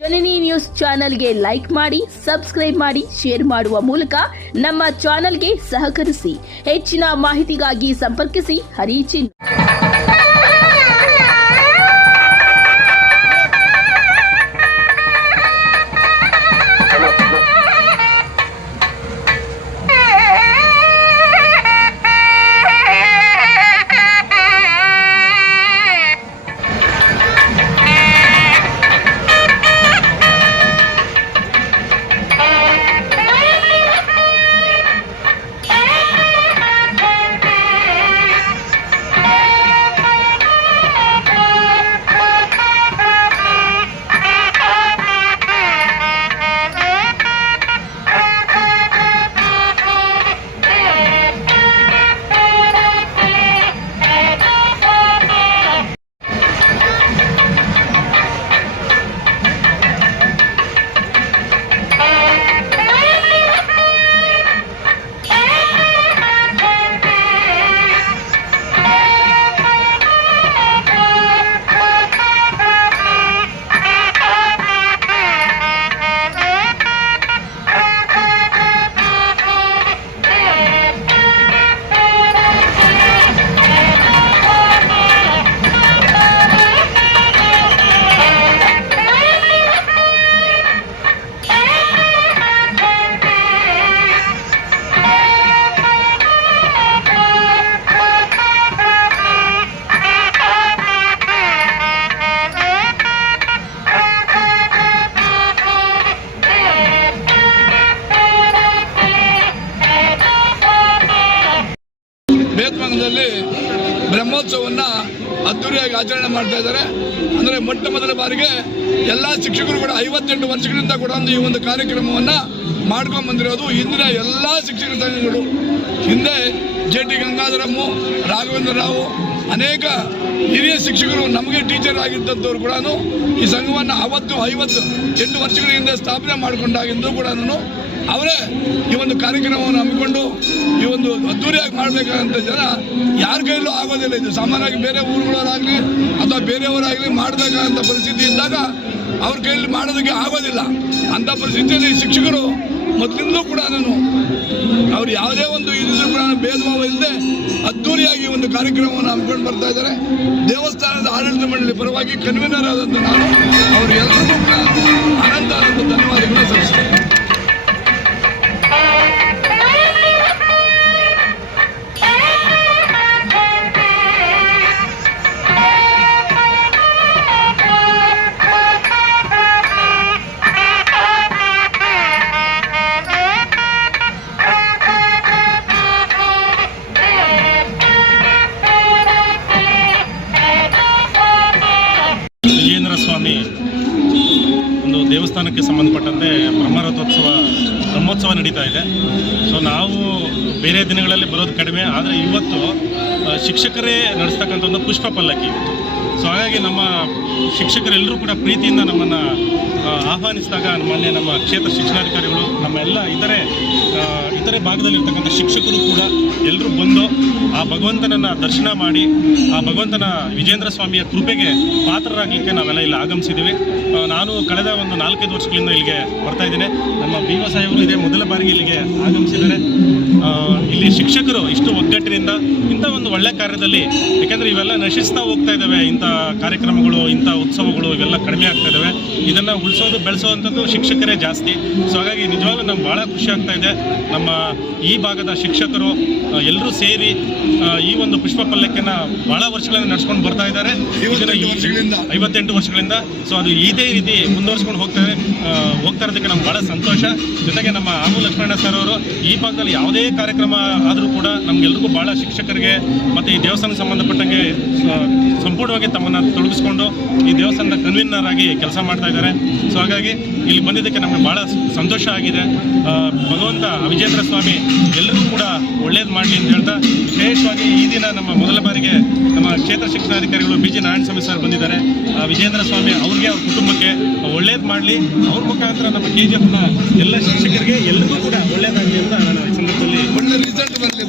ಜನನಿ news ಚಾನೆಲ್ಗೆ like ಮಾಡಿ, subscribe ಮಾಡಿ, ಶೇರ್ ಮಾಡುವ ಮೂಲಕ ನಮ್ಮ ಚಾನೆಲ್ಗೆ ಸಹಕರಿಸಿ. ಹೆಚ್ಚಿನ ಮಾಹಿತಿಗಾಗಿ ಸಂಪರ್ಕಿಸಿ ಹರಿಚಿನ್. ಬೇತಮಂಗಲದಲ್ಲಿ ಬ್ರಹ್ಮೋತ್ಸವವನ್ನು ಅದ್ದೂರಿಯಾಗಿ ಆಚರಣೆ ಮಾಡ್ತಾ ಇದ್ದಾರೆ. ಅಂದರೆ ಮೊಟ್ಟ ಮೊದಲ ಬಾರಿಗೆ ಎಲ್ಲ ಶಿಕ್ಷಕರು ಕೂಡ 58 ವರ್ಷಗಳಿಂದ ಕೂಡ ಈ ಒಂದು ಕಾರ್ಯಕ್ರಮವನ್ನು ಮಾಡ್ಕೊಂಡು ಬಂದಿರೋದು. ಇಂದಿನ ಎಲ್ಲ ಶಿಕ್ಷಕ ಸಂಘಗಳು, ಹಿಂದೆ JT ಗಂಗಾಧರಮ್ಮು, ರಾಘವೇಂದ್ರ ರಾವ್, ಅನೇಕ ಹಿರಿಯ ಶಿಕ್ಷಕರು ನಮಗೆ ಟೀಚರ್ ಆಗಿದ್ದಂಥವ್ರು ಕೂಡ ಈ ಸಂಘವನ್ನು 58 ವರ್ಷಗಳ ಹಿಂದೆ ಸ್ಥಾಪನೆ ಮಾಡಿಕೊಂಡಾಗಿಂದು ಕೂಡ ಅವರೇ ಈ ಒಂದು ಕಾರ್ಯಕ್ರಮವನ್ನು ಹಮ್ಮಿಕೊಂಡು ಈ ಒಂದು ಅದ್ದೂರಿಯಾಗಿ ಮಾಡಬೇಕಾದಂಥ ಜನ ಯಾರ ಕೈಲೂ ಆಗೋದಿಲ್ಲ. ಇದು ಸಾಮಾನ್ಯವಾಗಿ ಬೇರೆ ಊರುಗಳವರಾಗಲಿ ಅಥವಾ ಬೇರೆಯವರಾಗಲಿ ಮಾಡಬೇಕಾದಂಥ ಪರಿಸ್ಥಿತಿ ಇದ್ದಾಗ ಅವ್ರ ಕೈಯಲ್ಲಿ ಮಾಡೋದಕ್ಕೆ ಆಗೋದಿಲ್ಲ. ಅಂಥ ಪರಿಸ್ಥಿತಿಯಲ್ಲಿ ಶಿಕ್ಷಕರು ಮೊದಲಿಂದಲೂ ಕೂಡ ಅವ್ರು ಯಾವುದೇ ಒಂದು ಇದಿದ್ರು ಕೂಡ ಭೇದ ಭಾವ ಇಲ್ಲದೆ ಅದ್ದೂರಿಯಾಗಿ ಒಂದು ಕಾರ್ಯಕ್ರಮವನ್ನು ಹಮ್ಮಿಕೊಂಡು ಬರ್ತಾ ಇದ್ದಾರೆ. ದೇವಸ್ಥಾನದ ಆಡಳಿತ ಮಂಡಳಿ ಪರವಾಗಿ ಕನ್ವೀನರ್ ಆದಂಥ ನಾನು ಅವರಿಗೆಲ್ಲರಿಗೂ ಕೂಡ ಅನಂತ ಧನ್ಯವಾದಗಳನ್ನು ಸಲ್ಲಿಸ್ತೇನೆ. ಒಂದು ದೇವಸ್ಥಾನಕ್ಕೆ ಸಂಬಂಧಪಟ್ಟಂತೆ ಬ್ರಹ್ಮೋತ್ಸವ ನಡೀತಾ ಇದೆ. ಸೊ ನಾವು ಬೇರೆ ದಿನಗಳಲ್ಲಿ ಬರೋದು ಕಡಿಮೆ, ಆದರೆ ಇವತ್ತು ಶಿಕ್ಷಕರೇ ನಡೆಸ್ತಕ್ಕಂಥ ಒಂದು ಪುಷ್ಪ ಪಲ್ಲಕ್ಕಿ ಇತ್ತು. ಸೊ ಹಾಗಾಗಿ ನಮ್ಮ ಶಿಕ್ಷಕರೆಲ್ಲರೂ ಕೂಡ ಪ್ರೀತಿಯಿಂದ ನಮ್ಮನ್ನು ಆಹ್ವಾನಿಸಿದಾಗ ನಮ್ಮ ಕ್ಷೇತ್ರ ಶಿಕ್ಷಣಾಧಿಕಾರಿಗಳು, ನಮ್ಮ ಎಲ್ಲ ಇತರೆ ಭಾಗದಲ್ಲಿರ್ತಕ್ಕಂಥ ಶಿಕ್ಷಕರು ಕೂಡ ಎಲ್ಲರೂ ಬಂದು ಆ ಭಗವಂತನನ್ನು ದರ್ಶನ ಮಾಡಿ ಆ ಭಗವಂತನ ವಿಜೇಂದ್ರ ಸ್ವಾಮಿಯ ಕೃಪೆಗೆ ಪಾತ್ರರಾಗಲಿಕ್ಕೆ ನಾವೆಲ್ಲ ಇಲ್ಲಿ ಆಗಮಿಸಿದ್ದೀವಿ. ನಾನು ಕಳೆದ ಒಂದು 4-5 ವರ್ಷಗಳಿಂದ ಇಲ್ಲಿಗೆ ಬರ್ತಾ ಇದ್ದೇನೆ. ನಮ್ಮ BO ಸಾಹೇಬರು ಇದೇ ಮೊದಲ ಬಾರಿಗೆ ಇಲ್ಲಿಗೆ ಆಗಮಿಸಿದ್ದಾರೆ. ಇಲ್ಲಿ ಶಿಕ್ಷಕರು ಇಷ್ಟು ಒಗ್ಗಟ್ಟಿನಿಂದ ಇಂಥ ಒಂದು ಒಳ್ಳೆ ಕಾರ್ಯದಲ್ಲಿ, ಯಾಕೆಂದರೆ ಇವೆಲ್ಲ ನಶಿಸ್ತಾ ಹೋಗ್ತಾ ಇದ್ದಾವೆ, ಇಂಥ ಕಾರ್ಯಕ್ರಮಗಳು, ಇಂಥ ಉತ್ಸವಗಳು ಇವೆಲ್ಲ ಕಡಿಮೆ ಆಗ್ತಾ ಇದ್ದಾವೆ. ಇದನ್ನು ಉಳಿಸೋದು ಬೆಳೆಸೋವಂಥದ್ದು ಶಿಕ್ಷಕರೇ ಜಾಸ್ತಿ. ಸೊ ಹಾಗಾಗಿ ನಿಜವಾಗ್ಲೂ ನಮ್ಗೆ ಭಾಳ ಖುಷಿ ಆಗ್ತಾ ಇದೆ. ನಮ್ಮ ಈ ಭಾಗದ ಶಿಕ್ಷಕರು ಎಲ್ಲರೂ ಸೇರಿ ಈ ಒಂದು ಪುಷ್ಪ ಪಲ್ಲಕ್ಕಿಯನ್ನು ಭಾಳ ವರ್ಷಗಳಿಂದ ನಡೆಸ್ಕೊಂಡು ಬರ್ತಾ ಇದ್ದಾರೆ, 58 ವರ್ಷಗಳಿಂದ. ಸೊ ಅದು ಇದೇ ರೀತಿ ಮುಂದುವರ್ಸ್ಕೊಂಡು ಹೋಗ್ತಾ ಇರೋದಕ್ಕೆ ನಮ್ಗೆ ಭಾಳ ಸಂತೋಷ. ಜೊತೆಗೆ ನಮ್ಮ ಆಮು ಲಕ್ಷ್ಮಣ ಸರ್ ಅವರು ಈ ಭಾಗದಲ್ಲಿ ಯಾವುದೇ ಕಾರ್ಯಕ್ರಮ ಆದರೂ ಕೂಡ ನಮಗೆಲ್ಲರಿಗೂ ಭಾಳ ಶಿಕ್ಷಕರಿಗೆ ಮತ್ತು ಈ ದೇವಸ್ಥಾನಕ್ಕೆ ಸಂಬಂಧಪಟ್ಟಂಗೆ ಸಂಪೂರ್ಣವಾಗಿ ತಮ್ಮನ್ನು ತೊಡಗಿಸ್ಕೊಂಡು ಈ ದೇವಸ್ಥಾನದ ಕನ್ವೀನರ್ ಆಗಿ ಕೆಲಸ ಮಾಡ್ತಾ ಇದ್ದಾರೆ. ಸೊ ಹಾಗಾಗಿ ಇಲ್ಲಿ ಬಂದಿದ್ದಕ್ಕೆ ನಮಗೆ ಭಾಳ ಸಂತೋಷ ಆಗಿದೆ. ಭಗವಂತ ವಿಜೇಂದ್ರ ಸ್ವಾಮಿ ಎಲ್ಲರಿಗೂ ಕೂಡ ಒಳ್ಳೇದು ಮಾಡಲಿ ಅಂತ ಹೇಳ್ತಾ, ವಿಶೇಷವಾಗಿ ಈ ದಿನ ನಮ್ಮ ಮೊದಲ ಬಾರಿಗೆ ನಮ್ಮ ಕ್ಷೇತ್ರ ಶಿಕ್ಷಣಾಧಿಕಾರಿಗಳು BG ನಾರಾಯಣಸ್ವಾಮಿ ಸರ್ ಬಂದಿದ್ದಾರೆ. ವಿಜೇಂದ್ರ ಸ್ವಾಮಿ ಅವ್ರಿಗೆ, ಅವ್ರ ಕುಟುಂಬಕ್ಕೆ ಒಳ್ಳೇದು ಮಾಡಲಿ. ಅವ್ರ ಮುಖಾಂತರ ನಮ್ಮ KGFನ ಎಲ್ಲ ಶಿಕ್ಷಕರಿಗೆ ಎಲ್ಲರಿಗೂ ಕೂಡ ಒಳ್ಳೇದಾಗಲಿ ಅಂತ ನಾನು ಈ ಸಂದರ್ಭದಲ್ಲಿ ಒಳ್ಳೆ ರಿಸಲ್ಟ್ ಬರಲಿ.